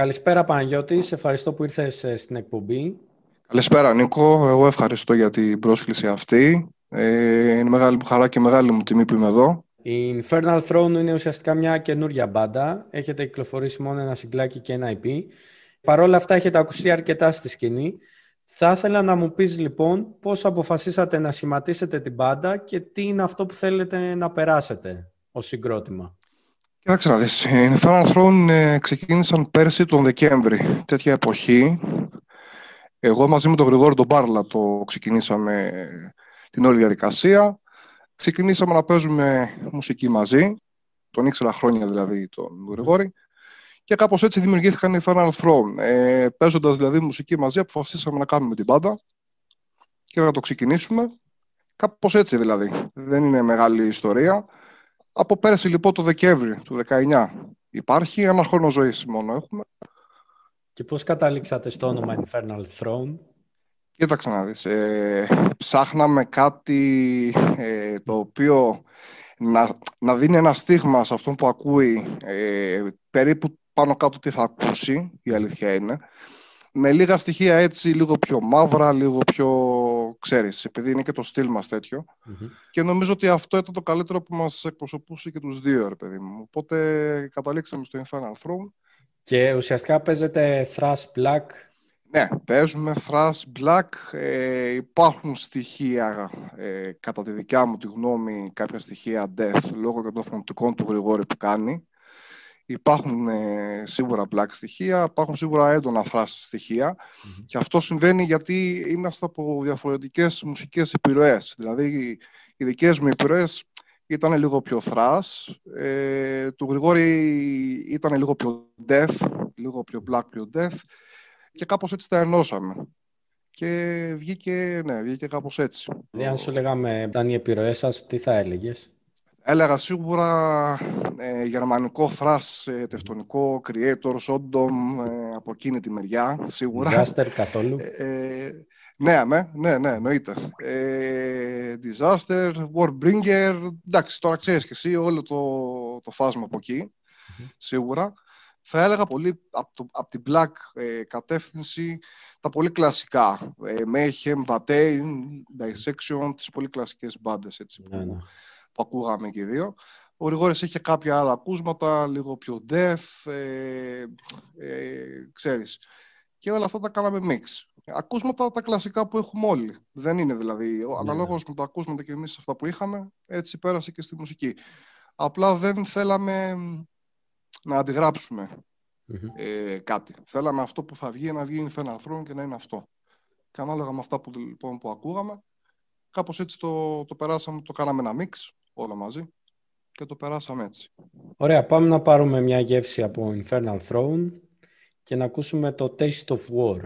Καλησπέρα Παναγιώτη, σε ευχαριστώ που ήρθες στην εκπομπή. Καλησπέρα Νίκο, εγώ ευχαριστώ για την πρόσκληση αυτή. Είναι μεγάλη μου χαρά και μεγάλη μου τιμή που είμαι εδώ. Η Infernal Throne είναι ουσιαστικά μια καινούρια μπάντα. Έχετε κυκλοφορήσει μόνο ένα σιγκλάκι και ένα EP. Παρ' όλα αυτά έχετε ακουστεί αρκετά στη σκηνή. Θα ήθελα να μου πεις λοιπόν πώς αποφασίσατε να σχηματίσετε την μπάντα και τι είναι αυτό που θέλετε να περάσετε ως συγκρότημα. Κοίταξε να δεις, οι Infernal Throne ξεκίνησαν πέρσι τον Δεκέμβρη, τέτοια εποχή. Εγώ μαζί με τον Γρηγόρη τον Μπάρλα το ξεκινήσαμε την όλη διαδικασία. Ξεκινήσαμε να παίζουμε μουσική μαζί, τον ήξερα χρόνια δηλαδή τον Γρηγόρη, και κάπως έτσι δημιουργήθηκαν οι Infernal Throne. Παίζοντας δηλαδή μουσική μαζί, αποφασίσαμε να κάνουμε την μπάντα και να το ξεκινήσουμε. Κάπως έτσι δηλαδή, δεν είναι μεγάλη ιστορία. Από πέρσι λοιπόν το Δεκέμβρη του 19 υπάρχει, ένα χρόνο ζωής μόνο έχουμε. Και πώς καταλήξατε στο όνομα Infernal Throne? Κοίταξε να δεις, ψάχναμε κάτι το οποίο να δίνει ένα στίγμα σε αυτόν που ακούει, περίπου πάνω κάτω τι θα ακούσει, η αλήθεια είναι. Με λίγα στοιχεία έτσι, λίγο πιο μαύρα, λίγο πιο, ξέρεις, επειδή είναι και το στυλ μας τέτοιο. Και νομίζω ότι αυτό ήταν το καλύτερο που μας εκπροσωπούσε και τους δύο, ρε παιδί μου. Οπότε καταλήξαμε στο Infernal Throne. Και ουσιαστικά παίζετε thrash black. Ναι, παίζουμε thrash black. Υπάρχουν στοιχεία, κατά τη δικιά μου τη γνώμη, κάποια στοιχεία death, λόγω και των φωνητικών του Γρηγόρη που κάνει. Υπάρχουν σίγουρα black στοιχεία, υπάρχουν σίγουρα έντονα thrash στοιχεία. Και αυτό συμβαίνει γιατί είμαστε από διαφορετικές μουσικές επιρροές. Δηλαδή, οι δικές μου επιρροές ήταν λίγο πιο thrash, του Γρηγόρη ήταν λίγο πιο death, λίγο πιο black, πιο death, και κάπως έτσι τα ενώσαμε. Και βγήκε κάπως έτσι. Αν σου λέγαμε ήταν οι επιρροές σας, τι θα έλεγες? Έλεγα σίγουρα γερμανικό thrash, τευτονικό, Creator, Sodom, από εκείνη τη μεριά, σίγουρα. Disaster καθόλου? Ναι, εννοείται. Disaster, Warbringer, εντάξει, τώρα ξέρεις και εσύ όλο το φάσμα από εκεί, σίγουρα. Θα έλεγα πολύ από την black κατεύθυνση τα πολύ κλασικά. Mayhem, Watain, Dissection, τις πολύ κλασικές μπάντες έτσι, που ακούγαμε και οι δύο. Ο Γρηγόρης είχε κάποια άλλα ακούσματα, λίγο πιο death, ξέρεις. Και όλα αυτά τα κάναμε mix. Ακούσματα τα κλασικά που έχουμε όλοι. Δεν είναι δηλαδή, αναλόγως με τα ακούσματα και εμείς αυτά που είχαμε, έτσι πέρασε και στη μουσική. Απλά δεν θέλαμε να αντιγράψουμε κάτι. Θέλαμε αυτό που θα βγει να βγει Infernal Throne και να είναι αυτό. Και ανάλογα με αυτά που ακούγαμε, κάπως έτσι το περάσαμε, το κάναμε ένα mix όλα μαζί και το περάσαμε έτσι. Ωραία, πάμε να πάρουμε μια γεύση από Infernal Throne και να ακούσουμε το Taste of War.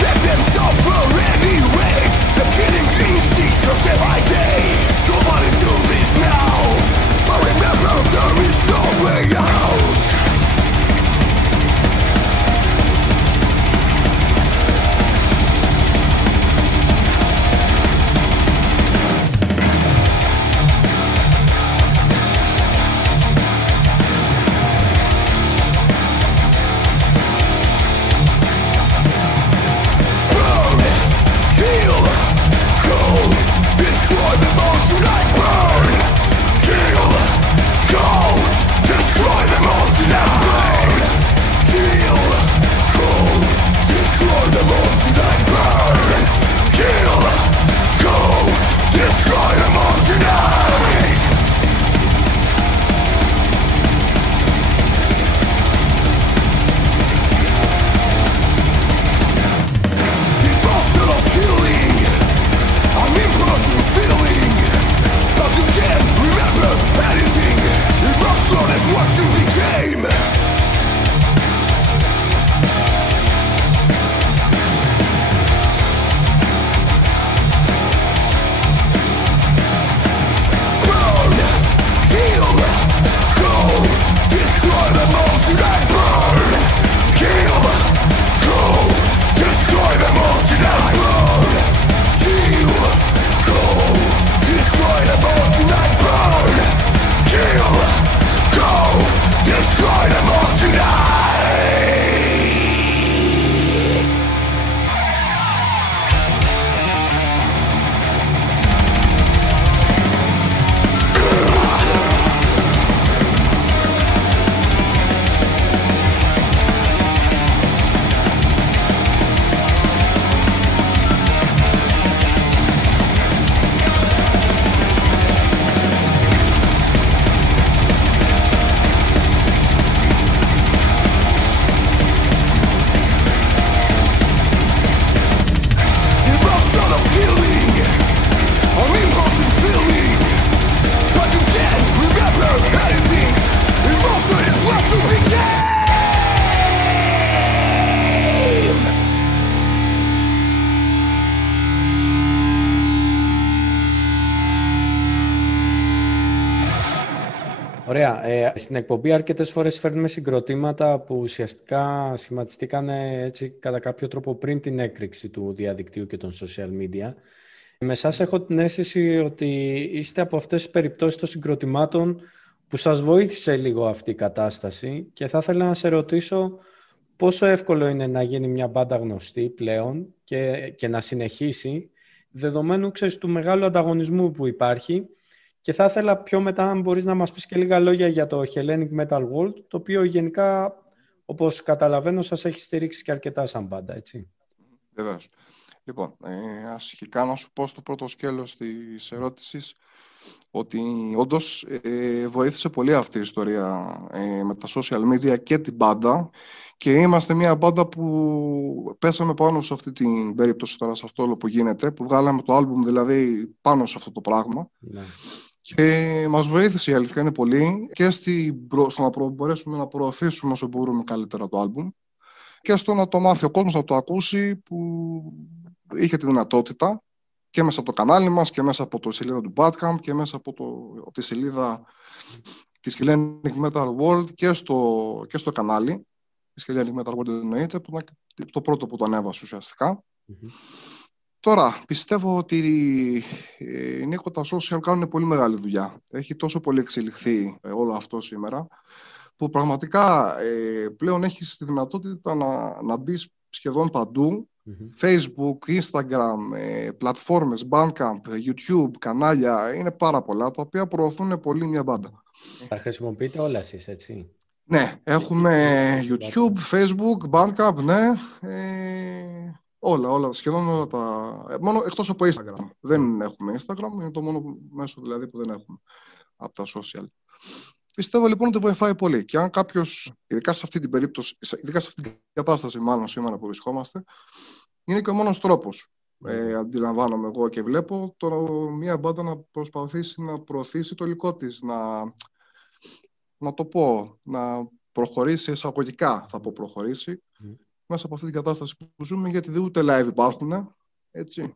No Ωραία. Στην εκπομπή αρκετές φορές φέρνουμε συγκροτήματα που ουσιαστικά σχηματιστήκαν έτσι κατά κάποιο τρόπο πριν την έκρηξη του διαδικτύου και των social media. Με εσάς έχω την αίσθηση ότι είστε από αυτές τις περιπτώσεις των συγκροτημάτων που σας βοήθησε λίγο αυτή η κατάσταση και θα ήθελα να σε ρωτήσω πόσο εύκολο είναι να γίνει μια μπάντα γνωστή πλέον και να συνεχίσει δεδομένου, ξέρεις, του μεγάλου ανταγωνισμού που υπάρχει. Και θα ήθελα πιο μετά αν μπορείς να μας πεις και λίγα λόγια για το Hellenic Metal World, το οποίο γενικά, όπως καταλαβαίνω, σας έχει στηρίξει και αρκετά σαν μπάντα, έτσι. Βεβαίως. Λοιπόν, αρχικά να σου πω στο πρώτο σκέλος της ερώτησης ότι όντως βοήθησε πολύ αυτή η ιστορία με τα social media και την μπάντα και είμαστε μια μπάντα που πέσαμε πάνω σε αυτή την περίπτωση τώρα, σε αυτό όλο που γίνεται, που βγάλαμε το άλμπουμ δηλαδή πάνω σε αυτό το πράγμα. Ναι. Και μας βοήθησε, η αλήθεια είναι πολύ, και στο να μπορέσουμε να προωθήσουμε όσο μπορούμε καλύτερα το άλμπουμ και στο να το μάθει ο κόσμος να το ακούσει, που είχε τη δυνατότητα και μέσα από το κανάλι μας και μέσα από τη σελίδα του Bandcamp και μέσα από τη σελίδα της Hellenic Metal World και στο κανάλι της Hellenic Metal World, εννοείται, που ήταν το πρώτο που το ανέβασε ουσιαστικά. Τώρα, πιστεύω ότι Νίκο, τα social κάνουν πολύ μεγάλη δουλειά. Έχει τόσο πολύ εξελιχθεί όλο αυτό σήμερα, που πραγματικά πλέον έχεις τη δυνατότητα να μπεις σχεδόν παντού. Facebook, Instagram, πλατφόρμες, Bandcamp, YouTube, κανάλια, είναι πάρα πολλά, τα οποία προωθούν πολύ μια μπάντα. Τα χρησιμοποιείτε όλα εσείς, έτσι? Ναι, έχουμε YouTube, Facebook, Bandcamp, ναι. Σχεδόν όλα τα... Μόνο εκτός από Instagram. Δεν έχουμε Instagram, είναι το μόνο μέσο δηλαδή που δεν έχουμε από τα social. Πιστεύω λοιπόν ότι βοηθάει πολύ. Και αν κάποιος, ειδικά σε αυτή την περίπτωση, ειδικά σε αυτή την κατάσταση μάλλον σήμερα που βρισκόμαστε, είναι και ο μόνος τρόπος. Αντιλαμβάνομαι εγώ και βλέπω μια μπάντα να προσπαθήσει να προωθήσει το υλικό της, να το πω, να προχωρήσει εισαγωγικά, θα πω προχωρήσει, μέσα από αυτή την κατάσταση που ζούμε, γιατί δεν ούτε live υπάρχουν, έτσι.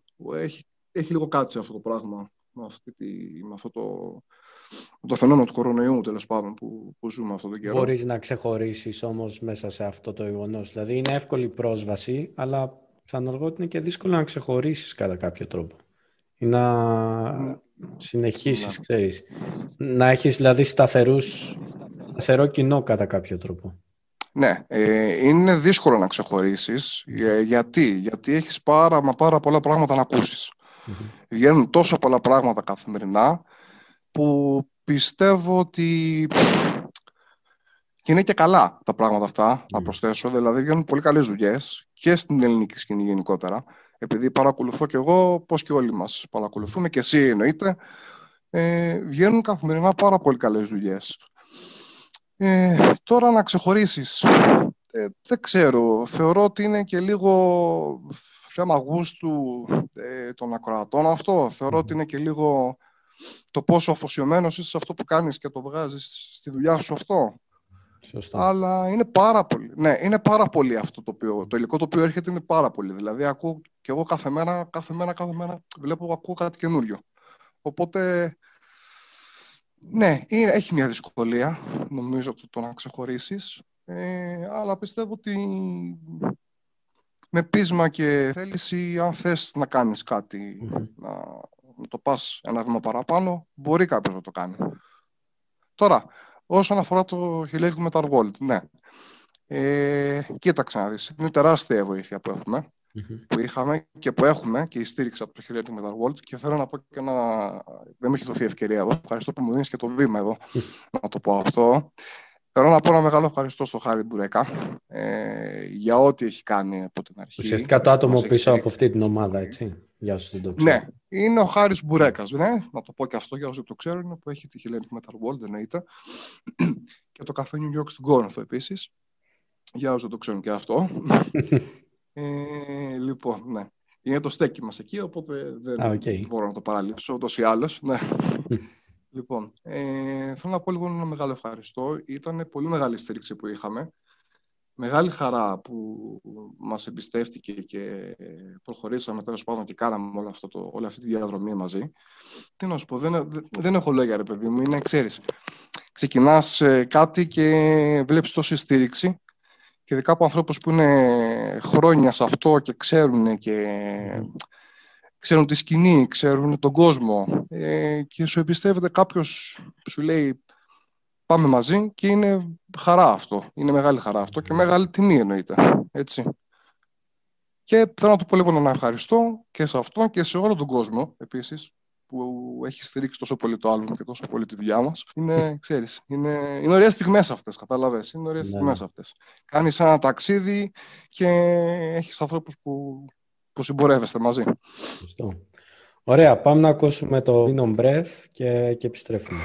Έχει λίγο κάτσει αυτό το πράγμα, με αυτό το φαινόμενο του κορονοϊού, τέλος πάντων, που ζούμε αυτόν τον καιρό. Μπορείς να ξεχωρίσεις όμως μέσα σε αυτό το γεγονός? Δηλαδή είναι εύκολη πρόσβαση, αλλά θα αναλογώ ότι είναι και δύσκολο να ξεχωρίσεις κατά κάποιο τρόπο. Ή να συνεχίσεις, ξέρεις. Να έχεις δηλαδή σταθερό κοινό κατά κάποιο τρόπο. Ναι, είναι δύσκολο να ξεχωρίσεις. Γιατί έχεις πάρα πολλά πράγματα να ακούσεις. Βγαίνουν τόσα πολλά πράγματα καθημερινά, που πιστεύω ότι και είναι και καλά τα πράγματα αυτά, να προσθέσω. Δηλαδή βγαίνουν πολύ καλές δουλειές και στην ελληνική σκηνή γενικότερα, επειδή παρακολουθώ και εγώ, πώς και όλοι μας παρακολουθούμε, και εσύ εννοείται, βγαίνουν καθημερινά πάρα πολύ καλές δουλειές. Τώρα να ξεχωρίσεις, δεν ξέρω, θεωρώ ότι είναι και λίγο θέμα γούστου των ακροατών αυτό. Θεωρώ ότι είναι και λίγο το πόσο αφοσιωμένος είσαι σε αυτό που κάνεις και το βγάζεις στη δουλειά σου αυτό. Σωστά. Αλλά είναι πάρα πολύ. Ναι, είναι πάρα πολύ αυτό το υλικό το οποίο έρχεται, είναι πάρα πολύ. Δηλαδή ακούω και εγώ κάθε μέρα βλέπω, ακούω κάτι καινούριο. Οπότε, ναι, έχει μια δυσκολία, νομίζω, το να ξεχωρίσεις. Αλλά πιστεύω ότι με πείσμα και θέληση, αν θες να κάνεις κάτι, να το πας ένα βήμα παραπάνω, μπορεί κάποιος να το κάνει. Τώρα, όσον αφορά το Hellenic Metal World, ναι. Κοίταξε να δεις, είναι τεράστια η βοήθεια που έχουμε, που είχαμε και που έχουμε, και η στήριξη από το Hellenic Metal World, και θέλω να πω και δεν μου έχει δοθεί ευκαιρία εδώ, ευχαριστώ που μου δίνεις και το βήμα εδώ, να το πω αυτό. Θέλω να πω ένα μεγάλο ευχαριστώ στο Χάρη Μπουρέκα για ό,τι έχει κάνει από την αρχή. Ουσιαστικά το άτομο πίσω από αυτή την ομάδα, έτσι. Για όσους δεν το ξέρουν. Ναι, είναι ο Χάρης Μπουρέκας. Ναι, να το πω και αυτό για όσους δεν το ξέρουν, που έχει τη Hellenic Metal World, εννοείται. Και το καφέ New York στην Κόρινθο επίσης. Για όσους δεν το ξέρουν και αυτό. Λοιπόν, ναι. Είναι το στέκι μας εκεί, οπότε δεν μπορώ να το παραλείψω ούτως ή άλλως. Ναι. Λοιπόν, θέλω να πω λίγο ένα μεγάλο ευχαριστώ. Ήταν πολύ μεγάλη στήριξη που είχαμε. Μεγάλη χαρά που μας εμπιστεύτηκε και προχωρήσαμε, τέλος πάντων, και κάναμε όλη αυτή τη διαδρομή μαζί. Τι να σου πω, δεν έχω λόγια, ρε παιδί μου, είναι, ξέρεις, ξεκινάς κάτι και βλέπεις τόση στήριξη, και ειδικά από ανθρώπους που είναι χρόνια σε αυτό και ξέρουν ξέρουν τη σκηνή, ξέρουν τον κόσμο, και σου εμπιστεύεται κάποιος που σου λέει πάμε μαζί, και είναι χαρά αυτό. Είναι μεγάλη χαρά αυτό και μεγάλη τιμή εννοείται. Έτσι. Και θέλω να του πω λοιπόν να ευχαριστώ και σε αυτό και σε όλο τον κόσμο επίσης που έχει στηρίξει τόσο πολύ το άλμπουμ και τόσο πολύ τη δουλειά μας. Ξέρεις, είναι ωραίες στιγμές αυτές, κατάλαβες. Είναι ωραίες στιγμές αυτές. Κάνεις ένα ταξίδι και έχεις ανθρώπους που συμπορεύεστε μαζί. Σωστό. Ωραία, πάμε να ακούσουμε το Venom Breath και επιστρέφουμε.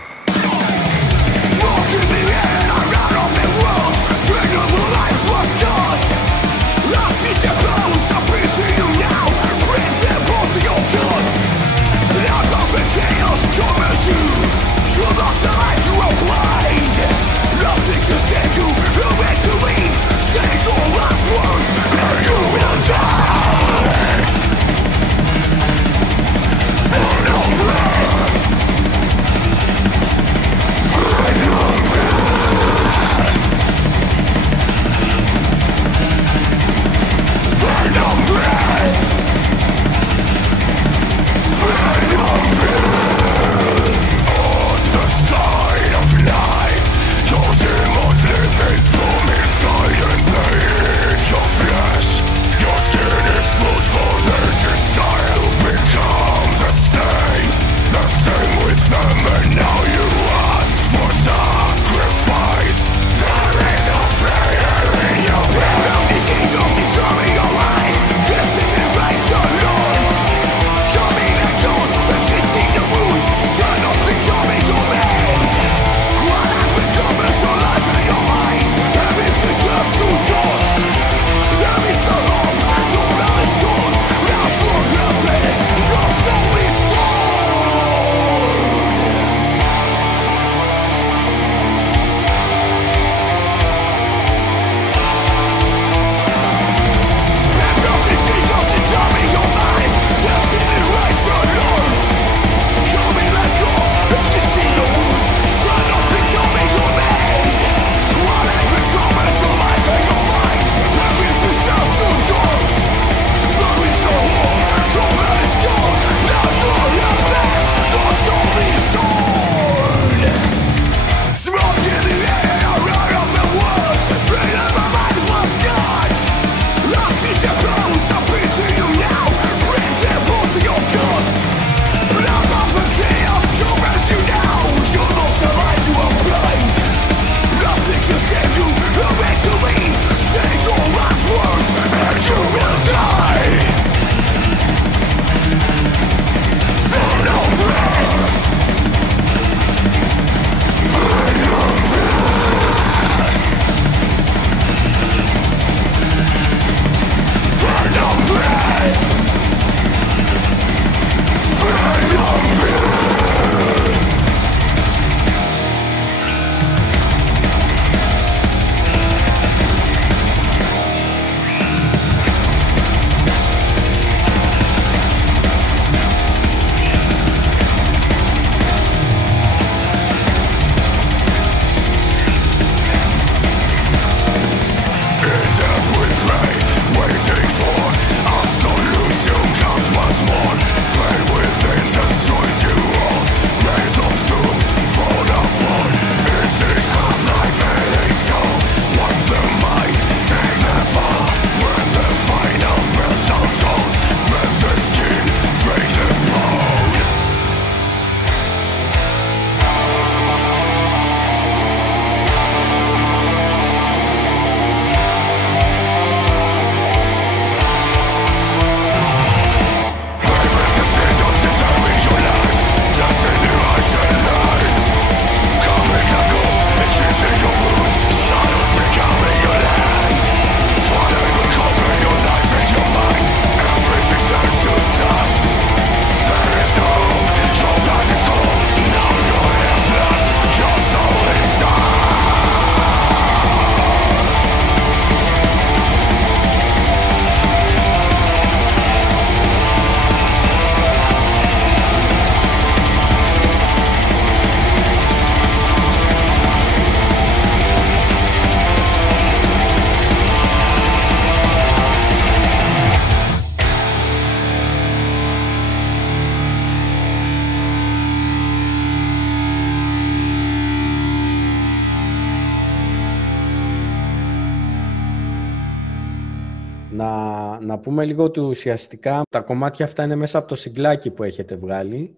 Να πούμε λίγο ότι ουσιαστικά τα κομμάτια αυτά είναι μέσα από το συγκλάκι που έχετε βγάλει,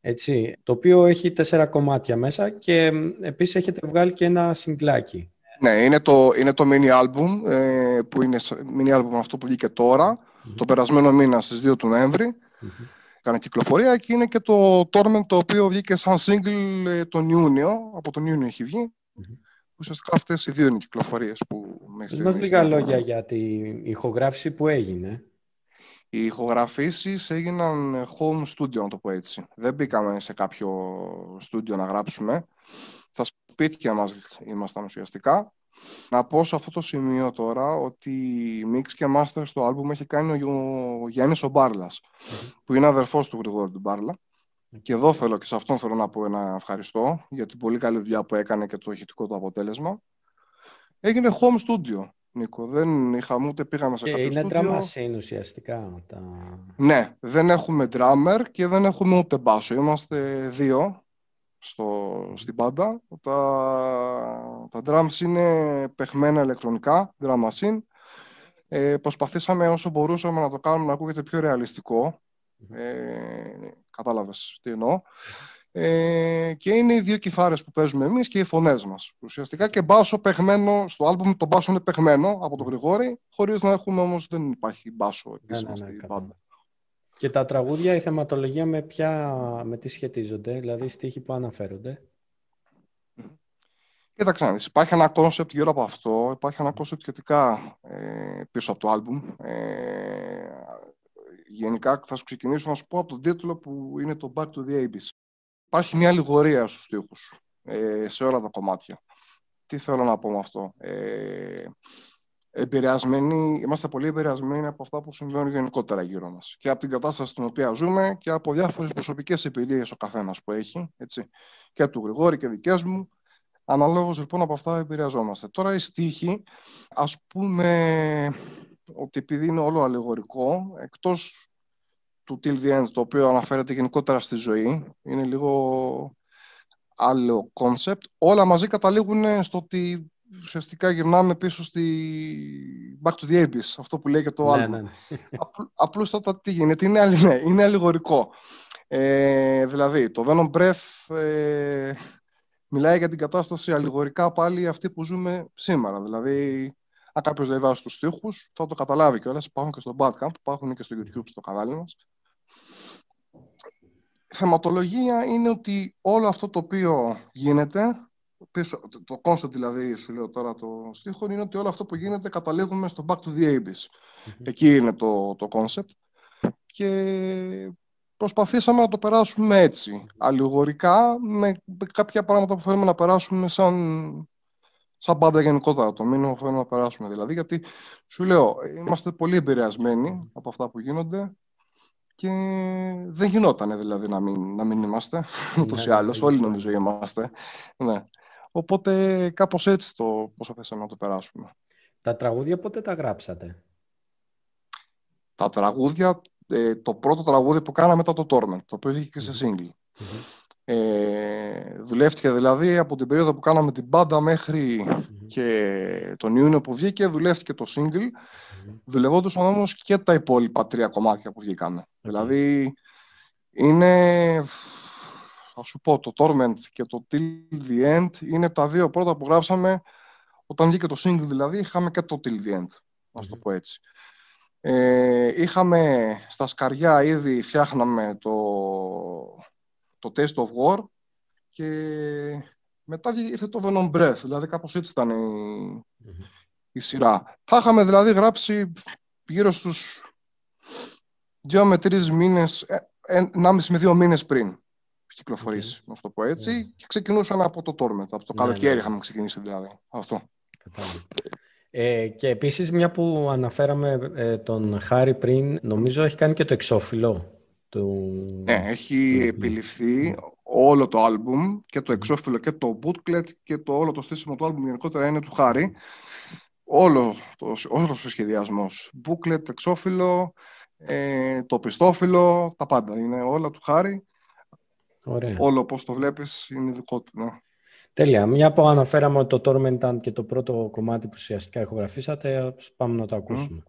έτσι, το οποίο έχει 4 κομμάτια μέσα και επίσης έχετε βγάλει και ένα συγκλάκι. Ναι, είναι το mini album, που είναι mini album αυτό που βγήκε τώρα, το περασμένο μήνα στις 2 του Νοέμβρη. Κάνει κυκλοφορία και είναι και το Torment, το οποίο βγήκε σαν single τον Ιούνιο, από τον Ιούνιο έχει βγει. Ουσιαστικά αυτές οι δύο είναι οι κυκλοφορίες που Πες μας λίγα λόγια για την ηχογράφηση που έγινε. Οι ηχογραφήσεις έγιναν home studio, να το πω έτσι. Δεν μπήκαμε σε κάποιο studio να γράψουμε. Στα σπίτια μας ήμασταν ουσιαστικά. Να πω σε αυτό το σημείο τώρα ότι mix και master στο άλμπουμ έχει κάνει ο Γιάννης ο Μπάρλας, που είναι αδερφός του Γρηγόρη του Μπάρλα. Και εδώ και σε αυτόν θέλω να πω ένα ευχαριστώ για την πολύ καλή δουλειά που έκανε και το ηχητικό του αποτέλεσμα. Έγινε home studio, Νίκο. Δεν είχαμε ούτε πήγαμε σε κάποιο είναι studio. drum machine ουσιαστικά. Ναι, δεν έχουμε drummer και δεν έχουμε ούτε μπάσο. Είμαστε δύο στην μπάντα. Τα drums είναι παιχμένα ηλεκτρονικά, drum machine. Προσπαθήσαμε όσο μπορούσαμε να το κάνουμε να ακούγεται πιο ρεαλιστικό. Κατάλαβες τι εννοώ. Και είναι οι δύο κιθάρες που παίζουμε εμείς και οι φωνές μας. Ουσιαστικά και μπάσο παιχμένο, στο άλμπουμ το μπάσο είναι παιχμένο από τον Γρηγόρη, χωρίς να έχουμε όμως, δεν υπάρχει μπάσο επίσημα στην μπάντα. Και τα τραγούδια, η θεματολογία με τι σχετίζονται, δηλαδή στίχοι που αναφέρονται? Κοίταξε να δεις, υπάρχει ένα κόνσεπτ γύρω από αυτό, υπάρχει ένα κόνσεπτ σχετικά πίσω από το άλμπουμ. Γενικά θα σου ξεκινήσω να σου πω από τον τίτλο που είναι το Back to the Abyss. Υπάρχει μια αλληγορία στους στίχους, σε όλα τα κομμάτια. Τι θέλω να πω με αυτό? Είμαστε πολύ επηρεασμένοι από αυτά που συμβαίνουν γενικότερα γύρω μας. Και από την κατάσταση στην οποία ζούμε και από διάφορες προσωπικές εμπειρίες ο καθένας που έχει, έτσι, και του Γρηγόρη και δικές μου. Αναλόγως λοιπόν από αυτά επηρεαζόμαστε. Τώρα οι στίχοι, ας πούμε ότι επειδή είναι όλο αλληγορικό, εκτός του Till the End, το οποίο αναφέρεται γενικότερα στη ζωή, είναι λίγο άλλο κόνσεπτ, όλα μαζί καταλήγουν στο ότι ουσιαστικά γυρνάμε πίσω στη Back to the Abyss, αυτό που λέει και το album. Ναι. Απλούστατα τι γίνεται, είναι αλληγορικό. Δηλαδή, το Venom Breath μιλάει για την κατάσταση αλληγορικά πάλι αυτή που ζούμε σήμερα. Δηλαδή, αν κάποιος διαβάσει τους στίχους, θα το καταλάβει κιόλας. Υπάρχουν και στο Bandcamp, υπάρχουν και στο YouTube, στο κανάλι μας. Θεματολογία είναι ότι όλο αυτό το οποίο γίνεται, το concept δηλαδή, σου λέω τώρα το στίχο, είναι ότι όλο αυτό που γίνεται καταλήγουμε στο Back to the Abyss. Εκεί είναι το concept. Και προσπαθήσαμε να το περάσουμε έτσι, αλληγορικά, με κάποια πράγματα που θέλουμε να περάσουμε σαν μπάντα γενικότερα, το μήνυμα που θέλουμε να περάσουμε δηλαδή, γιατί σου λέω, είμαστε πολύ επηρεασμένοι από αυτά που γίνονται και δεν γινότανε δηλαδή να μην είμαστε, ούτως ή άλλως, όλοι νομίζω είμαστε. Ναι. Οπότε κάπως έτσι προσπαθήσαμε να το περάσουμε. Τα τραγούδια πότε τα γράψατε? Τα τραγούδια, το πρώτο τραγούδι που κάναμε ήταν το Torment, το οποίο βγήκε και σε single. Δουλεύτηκε δηλαδή από την περίοδο που κάναμε την μπάντα μέχρι και τον Ιούνιο που βγήκε, δουλεύτηκε το single. Δουλευόντουσαν όμως και τα υπόλοιπα 3 κομμάτια που βγήκανε. Δηλαδή είναι, θα σου πω, το Torment και το Till the End είναι τα δύο πρώτα που γράψαμε. Όταν βγήκε το single δηλαδή είχαμε και το Till the End, να το πω έτσι. Είχαμε στα σκαριά ήδη, φτιάχναμε το Taste of War και μετά ήρθε το Venom Breath, δηλαδή κάπως έτσι ήταν η σειρά. Θα είχαμε δηλαδή γράψει γύρω στους 2 με 3 μήνες, 1,5 με 2 μήνες πριν κυκλοφορήσει, να το πω έτσι, και ξεκινούσαν από το Torment, από το καλοκαίρι είχαμε ξεκινήσει δηλαδή, αυτό. Και επίσης, μια που αναφέραμε τον Χάρη πριν, νομίζω έχει κάνει και το εξώφυλλο του... Ναι, έχει επιληφθεί όλο το άλμπουμ, και το εξώφυλλο και το booklet και όλο το στήσιμο του άλμπουμ γενικότερα είναι του Χάρη. Όλος ο σχεδιασμός, booklet, εξώφυλλο, το πιστόφυλλο, τα πάντα είναι όλα του Χάρη. Ωραία. Όλο όπως το βλέπεις είναι δικό του, ναι. Τέλεια. Μια που αναφέραμε ότι το Torment ήταν και το πρώτο κομμάτι που ουσιαστικά ηχογραφήσατε, πάμε να το ακούσουμε.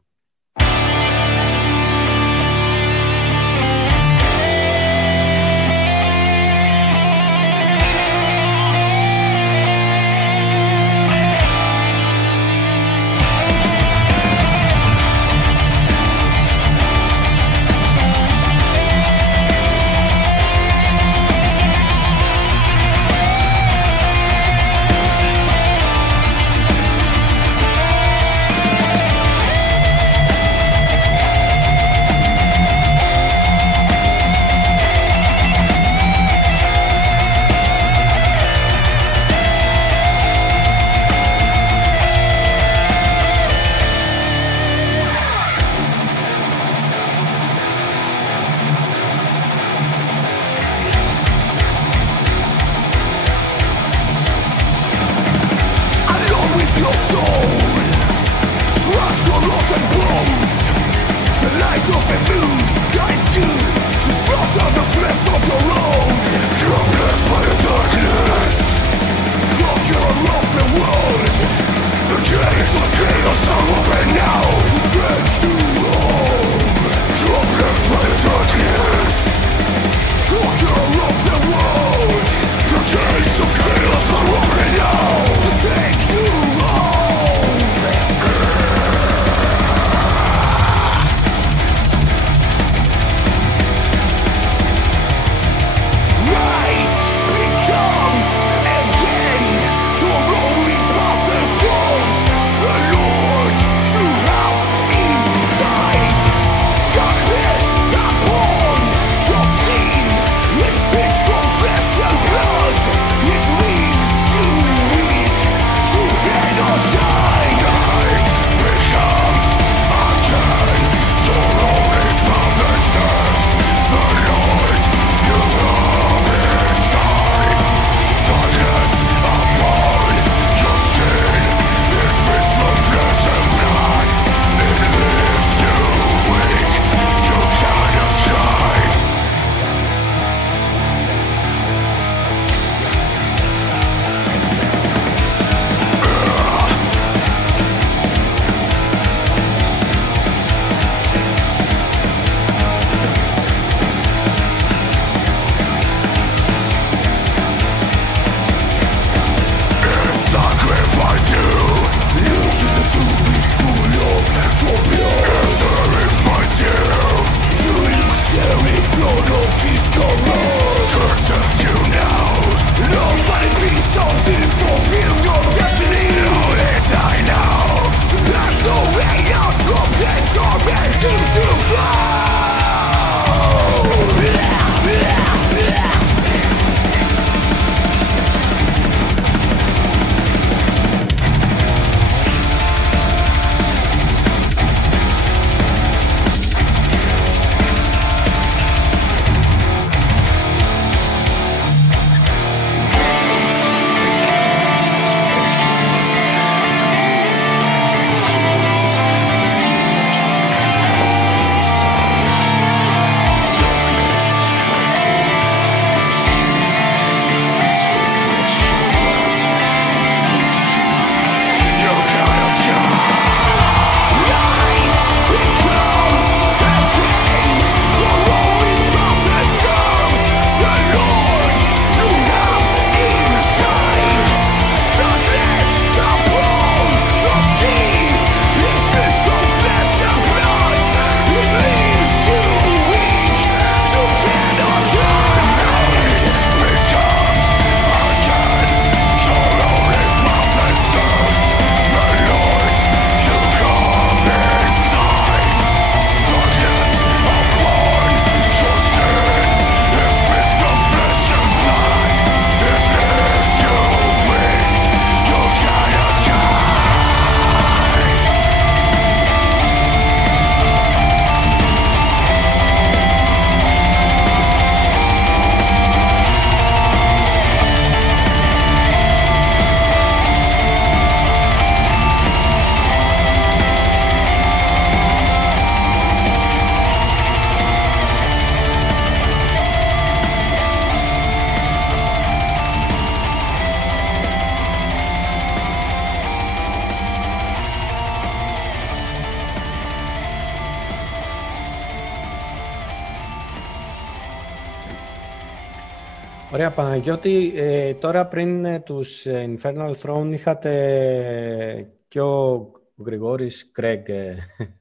Ωραία, Παναγιώτη. Τώρα πριν τους Infernal Throne είχατε και ο Γρηγόρης Γκρέγκ,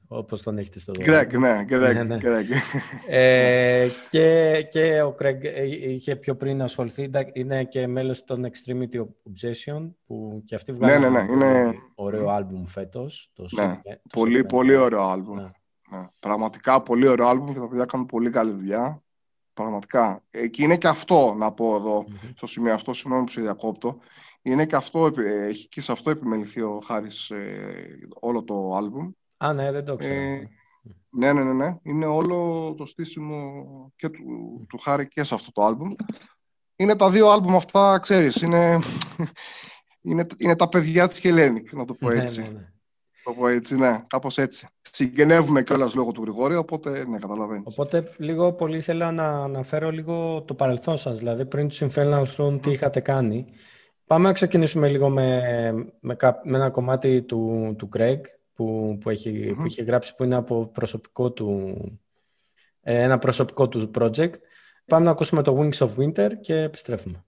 όπως τον έχετε στο δωμάτιο. Γκρέγκ, ναι, Γκρέγκ. Και ο Γκρέγκ είχε πιο πριν ασχοληθεί, είναι και μέλος των Extremity Obsession, που και αυτοί βγάλουν ένα ωραίο άλμπουμ φέτος. Πολύ ωραίο άλμπουμ. Ναι. Πραγματικά πολύ ωραίο άλμπουμ και τα παιδιά κάνουν πολύ καλή δουλειά. Πραγματικά. Και είναι και αυτό, να πω εδώ, στο σημείο αυτό, συγγνώμη που σε διακόπτω, είναι και αυτό, έχει και σε αυτό επιμεληθεί ο Χάρης όλο το άλμπουμ. Ναι, δεν το ξέρω. Ναι. Είναι όλο το στήσιμο και του Χάρη και σε αυτό το άλμπουμ. Είναι τα δύο άλμπουμ αυτά, ξέρεις, είναι τα παιδιά της Hellenic, να το πω έτσι. Ναι. Το πω έτσι, ναι, κάπως έτσι. Συγγενεύουμε κιόλας λόγω του Γρηγόρη, οπότε ναι, καταλαβαίνεις. Οπότε λίγο πολύ ήθελα να αναφέρω λίγο το παρελθόν σας, δηλαδή πριν τους Infernal Throne τι είχατε κάνει. Πάμε να ξεκινήσουμε λίγο με ένα κομμάτι του Craig που έχει γράψει, που είναι από ένα προσωπικό του project. Πάμε να ακούσουμε το Wings of Winter και επιστρέφουμε.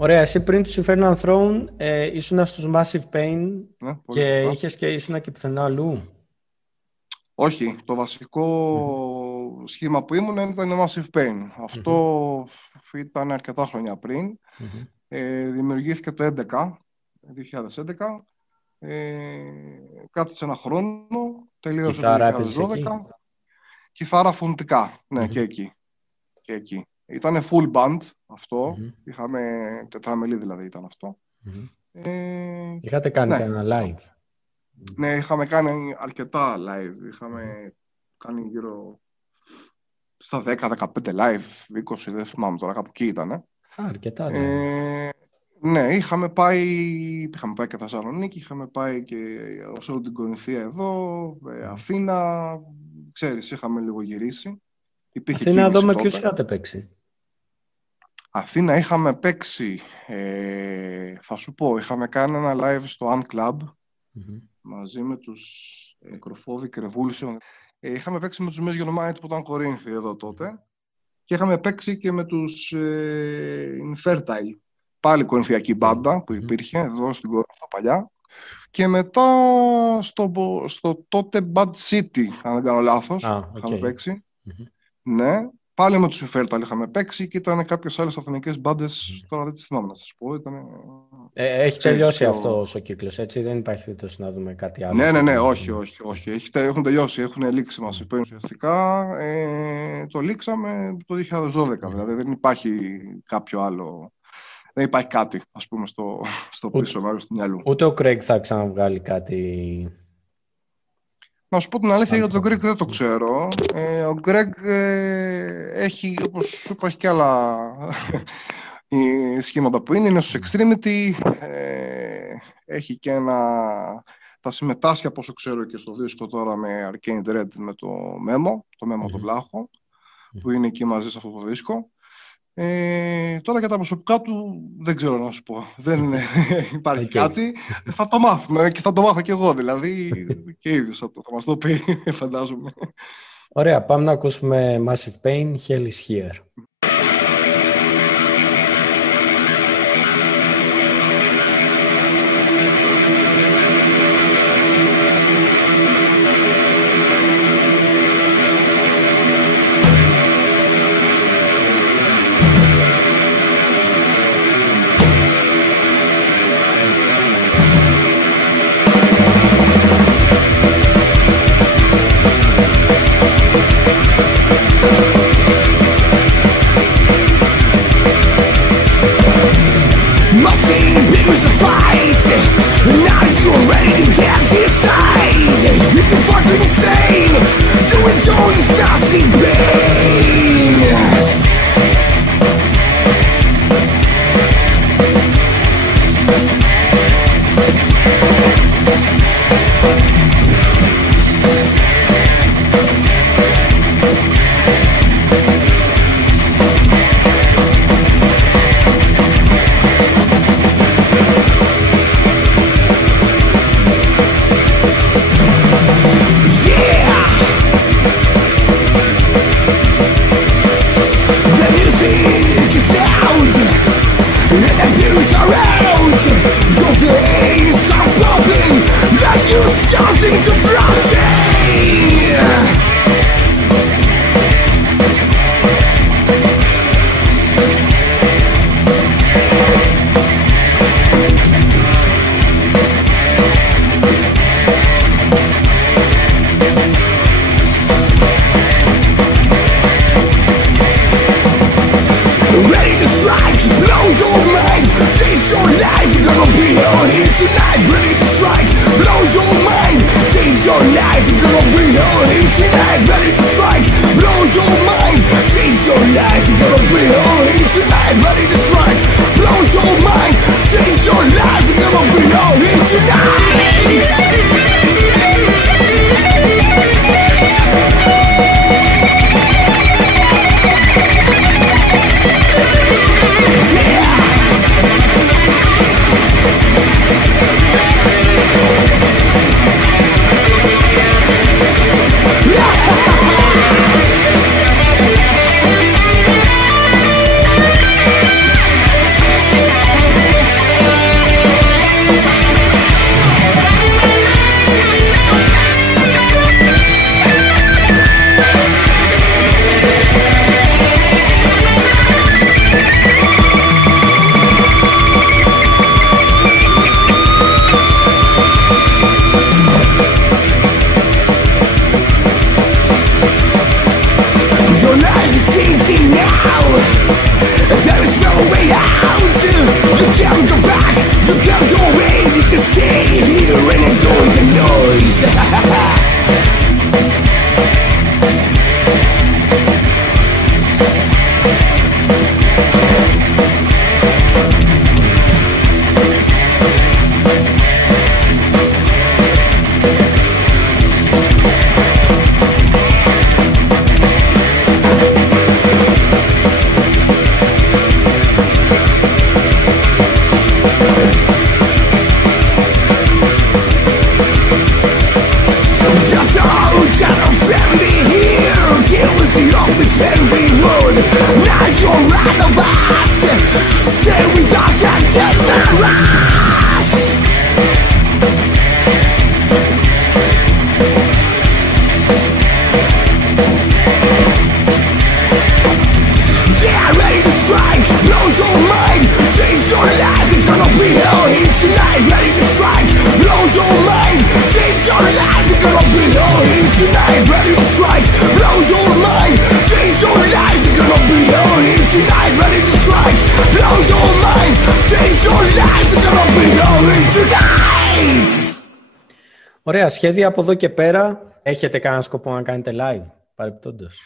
Ωραία, εσύ πριν τους Infernal Throne ήσουν στους Massive Pain και ήσουν και πουθενά αλλού. Όχι, το βασικό σχήμα που ήμουν ήταν Massive Pain. Αυτό ήταν αρκετά χρόνια πριν. Δημιουργήθηκε το 2011. Κάθισε ένα χρόνο, τελείωσε το 2012. Κιθάρα φωνητικά, ναι, και εκεί. Ήτανε full band αυτό, είχαμε τετραμελή δηλαδή ήταν αυτό. Είχατε κάνει κανένα live? Ναι, είχαμε κάνει αρκετά live, είχαμε κάνει γύρω στα 10-15 live, 20, δεν θυμάμαι τώρα, κάπου εκεί ήταν. Αρκετά. Ναι, είχαμε πάει και Θεσσαλονίκη, είχαμε πάει και σε όλη την Κορινθία εδώ, Αθήνα, ξέρεις, είχαμε λίγο γυρίσει. Αθήνα εδώ με ποιους είχατε παίξει? Αθήνα είχαμε παίξει, θα σου πω, είχαμε κάνει ένα live στο Ant Club μαζί με τους Necrophobic Revolution. Είχαμε παίξει με τους Mesgenomites που ήταν Κορίνθιοι εδώ τότε και είχαμε παίξει και με τους Infertile, πάλι κορινθιακή μπάντα που υπήρχε εδώ στην Κορίνθο παλιά, και μετά στο τότε Bad City, αν δεν κάνω λάθος, είχαμε παίξει. Ναι. Πάλι με τους Infertile είχαμε παίξει και ήταν κάποιες άλλες αθηνικές μπάντες, τώρα δεν τις θυμάμαι να σας πω. Έχει τελειώσει αυτός ο κύκλος, έτσι, δεν υπάρχει περίπτωση να δούμε κάτι άλλο? Ναι, όχι. Έχουν τελειώσει, έχουν λήξει μας. Ουσιαστικά το λήξαμε το 2012, δηλαδή δεν υπάρχει κάποιο άλλο, δεν υπάρχει κάτι, ας πούμε, στο πίσω μέρος του μυαλού. Ούτε ο Craig θα ξαναβγάλει κάτι? Να σου πω την αλήθεια, για τον Greg δεν το ξέρω. Ο Greg έχει, όπως σου είπα, έχει και άλλα σχήματα που είναι στο Extremity. Έχει και θα συμμετάσχει, από όσο ξέρω, και στο δίσκο τώρα με Arcane Dread, με το Memo το Βλάχο, που είναι εκεί μαζί σε αυτό το δίσκο. Τώρα για τα προσωπικά του δεν ξέρω να σου πω. Δεν υπάρχει κάτι. Θα το μάθουμε και θα το μάθω κι εγώ, δηλαδή, και ίδιος θα μας το πει, φαντάζομαι. Ωραία, πάμε να ακούσουμε Massive Pain, Hell is Here. Ωραία, σχέδια από εδώ και πέρα. Έχετε κανένα σκοπό να κάνετε live, παρεπτόντως?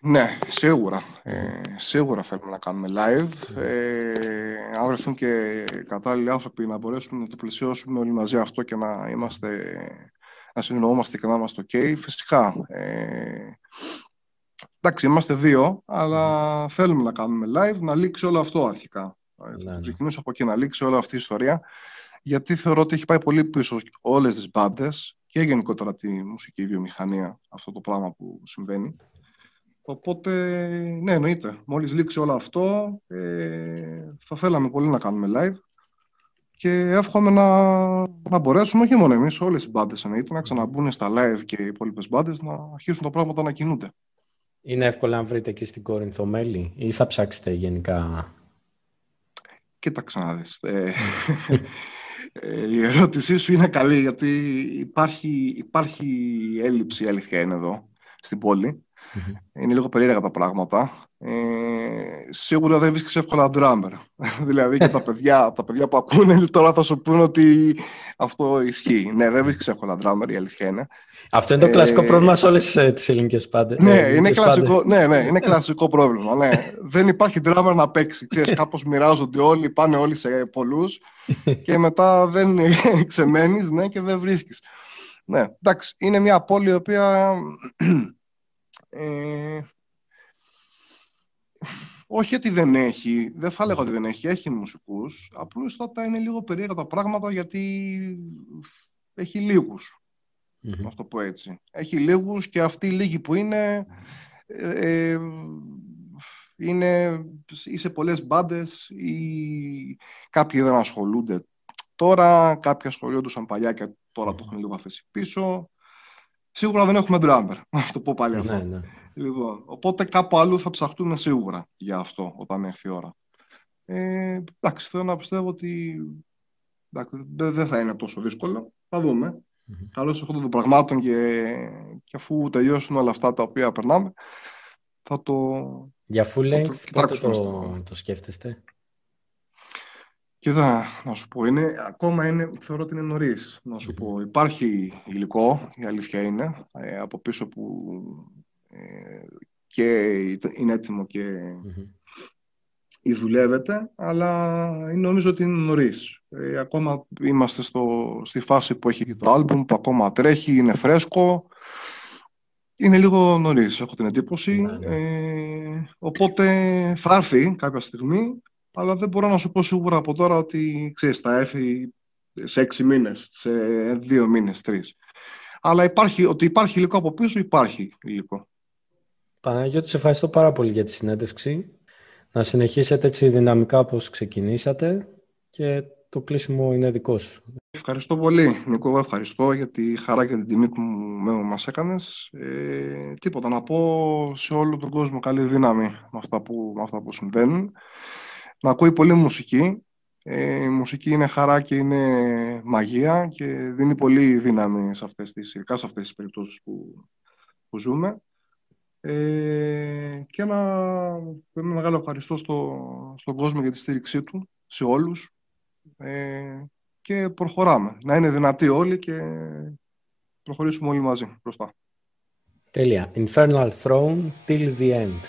Ναι, σίγουρα. Σίγουρα θέλουμε να κάνουμε live. Αν βρεθούν και κατάλληλοι άνθρωποι να μπορέσουμε να το πλαισιώσουμε όλοι μαζί αυτό και να συνεννοούμαστε και να είμαστε OK, φυσικά. Εντάξει, είμαστε 2, αλλά θέλουμε να κάνουμε live, να λήξει όλο αυτό αρχικά. Να ξεκινήσω από εκεί, να λήξει όλη αυτή η ιστορία, γιατί θεωρώ ότι έχει πάει πολύ πίσω όλες τις μπάντες και γενικότερα τη μουσική βιομηχανία αυτό το πράγμα που συμβαίνει. Οπότε, ναι, εννοείται. Μόλις λήξει όλο αυτό, θα θέλαμε πολύ να κάνουμε live και εύχομαι να μπορέσουμε, όχι μόνο εμείς, όλες οι μπάντες εννοείται, να ξαναμπούν στα live και οι υπόλοιπες μπάντες να αρχίσουν τα πράγματα να κινούνται. Είναι εύκολο να βρείτε εκεί στην Κόρινθο μέλη ή θα ψάξετε γενικά? Κοίταξε να δεις. Η ερώτησή σου είναι καλή, γιατί υπάρχει έλλειψη, η αλήθεια είναι εδώ, στην πόλη. Είναι λίγο περίεργα τα πράγματα. Σίγουρα δεν βρίσκεις εύκολα drummer. Δηλαδή και τα παιδιά που ακούνε τώρα θα σου πούνε ότι αυτό ισχύει. Ναι, δεν βρίσκεις εύκολα drummer, η αλήθεια είναι. Αυτό είναι το κλασικό πρόβλημα σε όλες τις ελληνικές πάντες. Ναι, είναι κλασικό πρόβλημα. Ναι. Δεν υπάρχει drummer να παίξει. Ξέρεις, κάπως μοιράζονται όλοι, πάνε όλοι σε πολλούς και μετά δεν ξεμένεις, ναι, και δεν βρίσκεις. Ναι, εντάξει, είναι μια πόλη η οποία... όχι ότι δεν έχει, δεν θα λέγω ότι δεν έχει μουσικούς, απλούστατα είναι λίγο περίεργα τα πράγματα γιατί έχει λίγους, να το πω έτσι. Έχει λίγους και αυτοί οι λίγοι που είναι σε πολλές μπάντες ή κάποιοι δεν ασχολούνται τώρα, κάποιοι ασχολούνταν παλιά και τώρα το έχουν λίγο αφήσει πίσω. Σίγουρα δεν έχουμε drummer, να το πω πάλι αυτό. Ναι. Λοιπόν, οπότε κάπου αλλού θα ψαχτούμε σίγουρα για αυτό όταν έρθει η ώρα. Εντάξει, θέλω να πιστεύω ότι δεν θα είναι τόσο δύσκολο. Θα δούμε. Καλώς έχω των πραγμάτων και αφού τελειώσουν όλα αυτά τα οποία περνάμε, θα το... Για full length, πότε το σκέφτεστε? Κοίτα, να σου πω, θεωρώ ότι είναι νωρίς. Να σου πω, υπάρχει υλικό, η αλήθεια είναι, από πίσω που και είναι έτοιμο και δουλεύεται, αλλά νομίζω ότι είναι νωρίς. Ακόμα είμαστε στη φάση που έχει το άλμπουμ, που ακόμα τρέχει, είναι φρέσκο. Είναι λίγο νωρίς, έχω την εντύπωση. Οπότε θα έρθει κάποια στιγμή, αλλά δεν μπορώ να σου πω σίγουρα από τώρα ότι ξέρεις, θα έρθει σε 6 μήνες, σε 2 μήνες, 3. Αλλά ότι υπάρχει υλικό από πίσω, υπάρχει υλικό. Παναγιώτη, σε ευχαριστώ πάρα πολύ για τη συνέντευξη. Να συνεχίσετε έτσι δυναμικά όπως ξεκινήσατε και το κλείσιμο είναι δικό σου. Ευχαριστώ πολύ, Νίκο. Ευχαριστώ για τη χαρά και την τιμή που μας έκανες. Τίποτα, να πω σε όλο τον κόσμο καλή δύναμη με αυτά που συμβαίνουν. Να ακούει πολύ μουσική. Η μουσική είναι χαρά και είναι μαγεία και δίνει πολύ δύναμη ειδικά σε αυτές τις περιπτώσεις που ζούμε. Και ένα μεγάλο ευχαριστώ στον κόσμο για τη στήριξή του, σε όλους. Και προχωράμε. Να είναι δυνατοί όλοι και προχωρήσουμε όλοι μαζί μπροστά. Τέλεια. Infernal Throne till the end.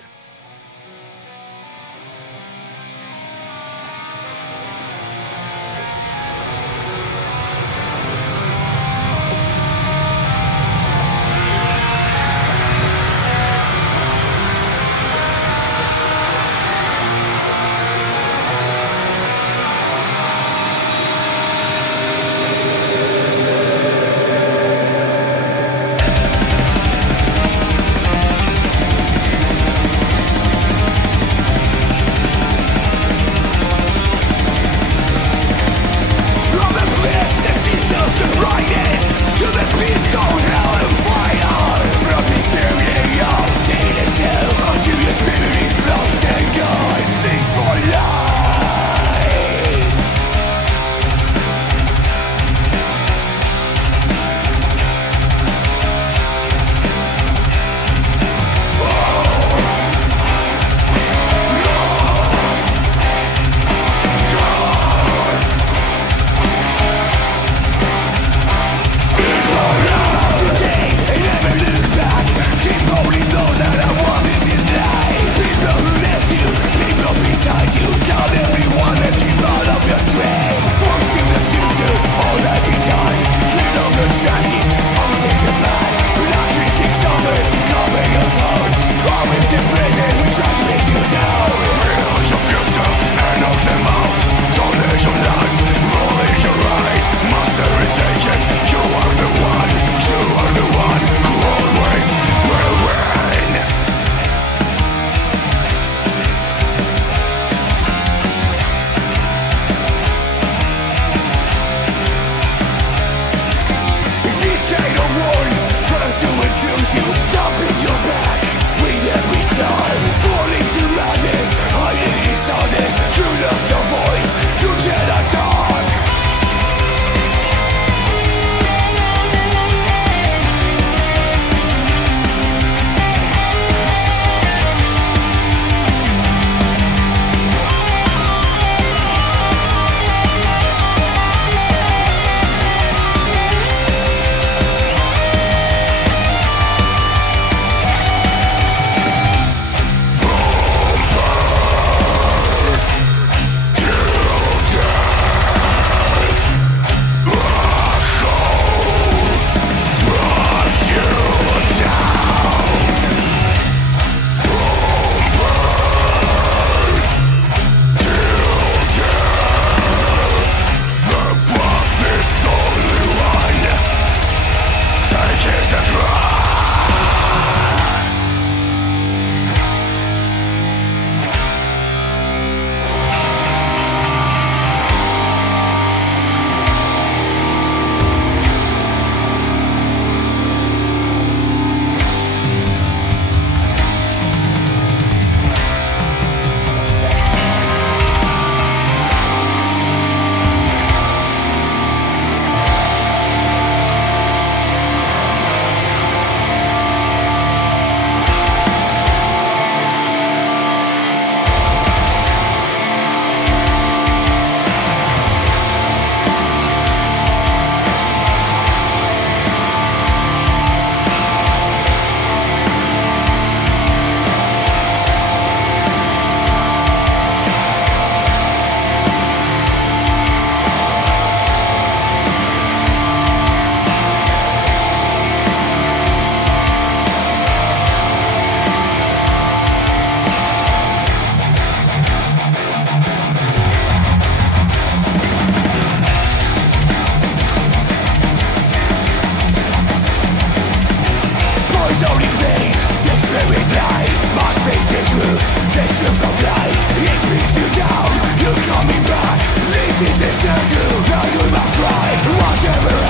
This is the circle, now you must ride. Whatever